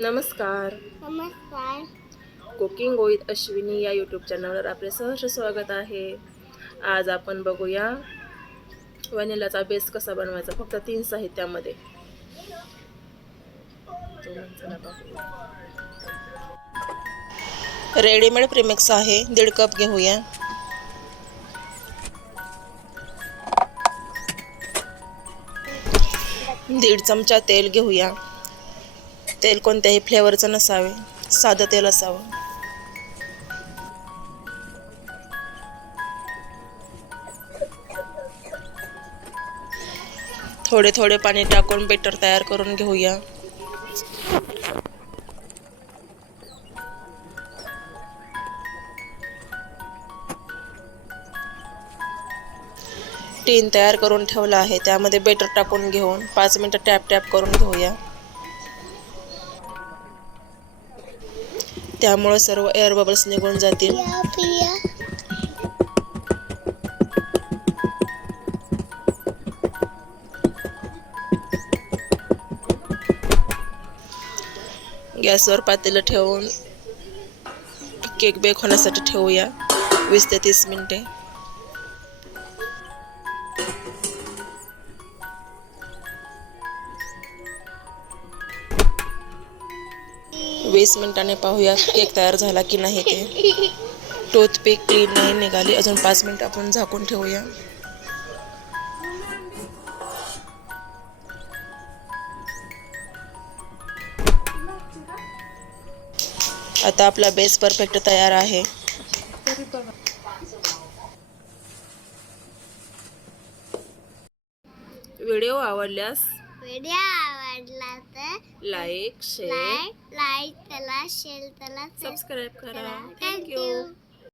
नमस्कार. नमस्कार. Cooking with Ashwini या यूट्यूब चॅनलवर आपले सहर्ष स्वागत आहे. आज आपण बघूया व्हॅनिलाचा बेस कसा बनवायचा, फक्त 3 साहित्यामध्ये. रेडीमेड प्रीमिक्स आहे, 1.5 कप घेऊया. दीड चमचा तेल घेऊया. तेल कोणत्याही फ्लेवरचं नसावे, साधं तेल असावं. थोडे थोडे पाणी टाकून बेटर तयार करून घेऊया. टीन तयार करून ठेवला आहे, त्यामध्ये बेटर टाकून घेऊन 5 मिनिटं टॅप टॅप करून घेऊया. त्यामुळे सर्व एअर बबल्स निघून जातील. गॅसवर पातेलं ठेवून केक बेक होण्यासाठी ठेवूया 20 ते 30 मिनिटे. वीस मिनिटांनी पाहूया केक तयार झाला की नाही ते. टूथपिक क्लीन नाही निघाली. अजून 5 मिनिट आपण झाकून ठेवूया. आता आपला बेस परफेक्ट तयार आहे. व्हिडिओ आवडला तर लाईक, शेअर, लाईक करा, शेअर करा, सबस्क्राईब करा. थँक्यू.